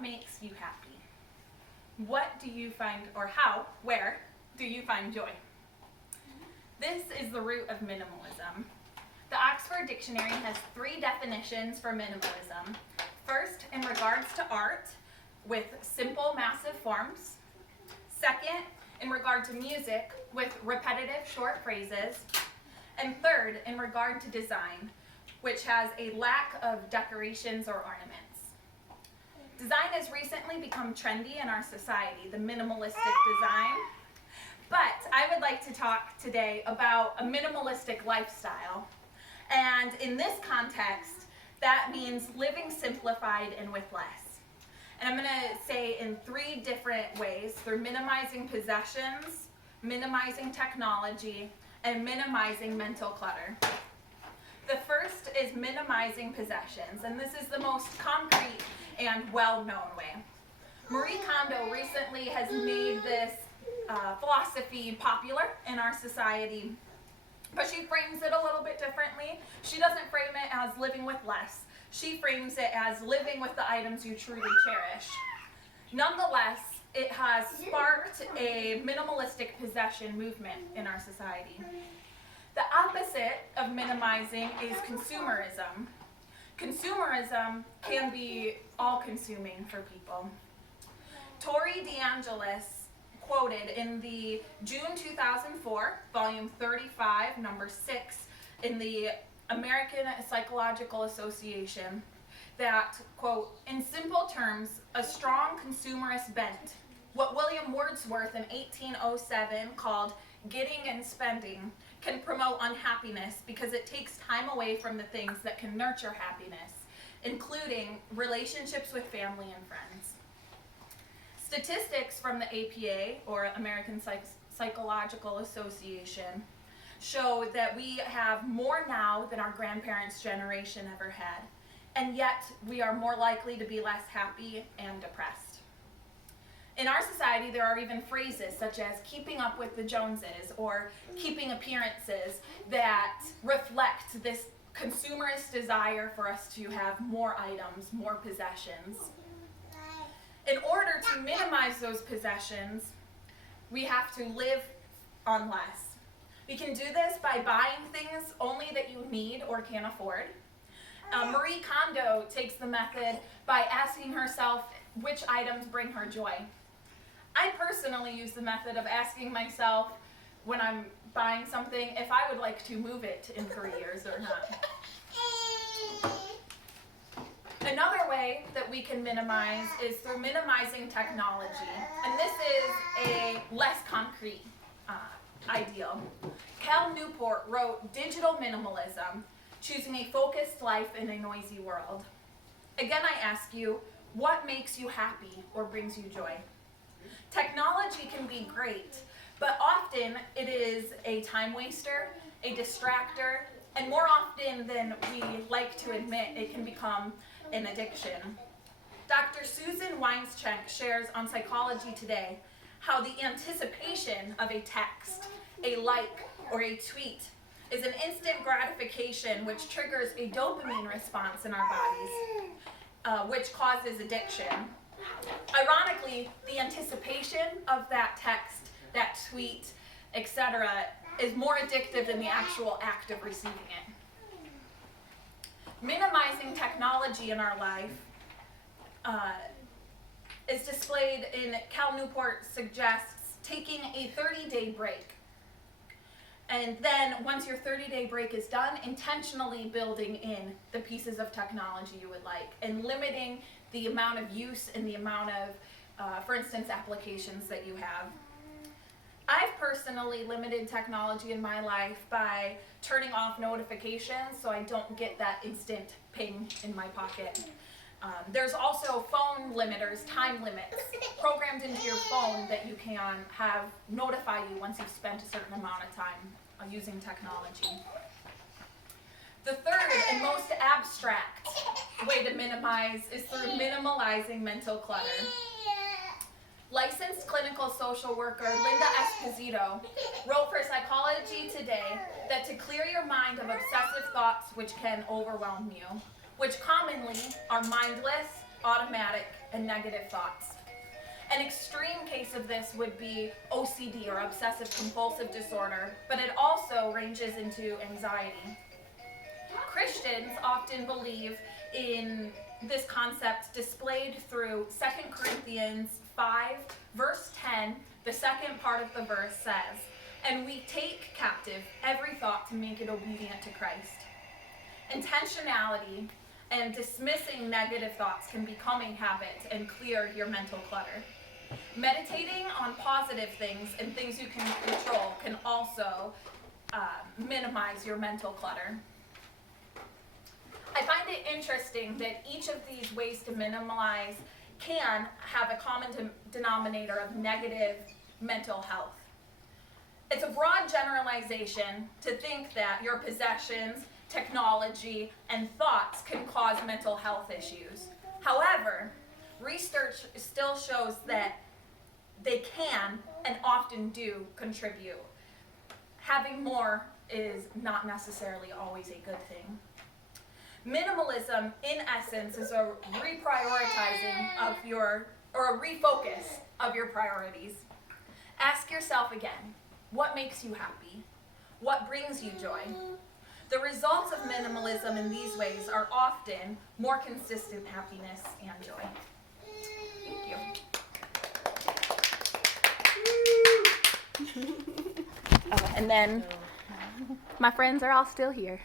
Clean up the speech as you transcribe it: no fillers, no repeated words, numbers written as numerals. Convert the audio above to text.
what makes you happy? What do you find, or where do you find joy? This is the root of minimalism. The Oxford Dictionary has 3 definitions for minimalism. First, in regards to art, with simple, massive forms. Second, in regard to music, with repetitive, short phrases. And third, in regard to design, which has a lack of decorations or ornaments. Design has recently become trendy in our society, the minimalistic design. But I would like to talk today about a minimalistic lifestyle. And in this context, that means living simplified and with less. And I'm going to say in 3 different ways, through minimizing possessions, minimizing technology, and minimizing mental clutter. The first is minimizing possessions, and this is the most concrete and well-known way. Marie Kondo recently has made this philosophy popular in our society, but she frames it a little bit differently. She doesn't frame it as living with less. She frames it as living with the items you truly cherish. Nonetheless, it has sparked a minimalistic possession movement in our society. The opposite of minimizing is consumerism. Consumerism can be all-consuming for people. Tori DeAngelis quoted in the June 2004, volume 35, number 6, in the American Psychological Association, that, quote, in simple terms, a strong consumerist bent, what William Wordsworth in 1807 called getting and spending, can promote unhappiness because it takes time away from the things that can nurture happiness, including relationships with family and friends. Statistics from the APA, or American Psychological Association, show that we have more now than our grandparents' generation ever had, and yet we are more likely to be less happy and depressed. In our society, there are even phrases such as keeping up with the Joneses or keeping appearances that reflect this consumerist desire for us to have more items, more possessions. In order to minimize those possessions, we have to live on less. We can do this by buying things only that you need or can afford. Marie Kondo takes the method by asking herself which items bring her joy. I personally use the method of asking myself when I'm buying something if I would like to move it in 3 years or not. Another way that we can minimize is through minimizing technology, and this is a less concrete ideal. Cal Newport wrote Digital Minimalism, Choosing a Focused Life in a Noisy World. Again, I ask you, what makes you happy or brings you joy? Technology can be great, but often it is a time waster, a distractor, and more often than we like to admit, it can become an addiction. Dr. Susan Weinschenk shares on Psychology Today how the anticipation of a text, a like, or a tweet is an instant gratification which triggers a dopamine response in our bodies, which causes addiction. Ironically, the anticipation of that text, that tweet, etc., is more addictive than the actual act of receiving it. Minimizing technology in our life is displayed in Cal Newport suggests taking a 30-day break. And then once your 30-day break is done, intentionally building in the pieces of technology you would like and limiting the amount of use and the amount of, for instance, applications that you have. I've personally limited technology in my life by turning off notifications so I don't get that instant ping in my pocket. There's also phone limiters, time limits, programmed into your phone that you can have notify you once you've spent a certain amount of time using technology. The third and most abstract way to minimize is through minimalizing mental clutter. Licensed clinical social worker Linda Esposito wrote for Psychology Today that to clear your mind of obsessive thoughts which can overwhelm you, which commonly are mindless, automatic, and negative thoughts. An extreme case of this would be OCD, or obsessive compulsive disorder, but it also ranges into anxiety. Christians often believe in this concept displayed through 2 Corinthians 5, verse 10. The second part of the verse says, "And we take captive every thought to make it obedient to Christ." Intentionality and dismissing negative thoughts can become a habit and clear your mental clutter. Meditating on positive things and things you can control can also minimize your mental clutter. I find it interesting that each of these ways to minimize can have a common denominator of negative mental health. It's a broad generalization to think that your possessions, technology, and thoughts can cause mental health issues. However, research still shows that they can and often do contribute. Having more is not necessarily always a good thing. Minimalism, in essence, is a reprioritizing of a refocus of your priorities. Ask yourself again, what makes you happy? What brings you joy? The results of minimalism in these ways are often more consistent happiness and joy. Thank you. And then my friends are all still here.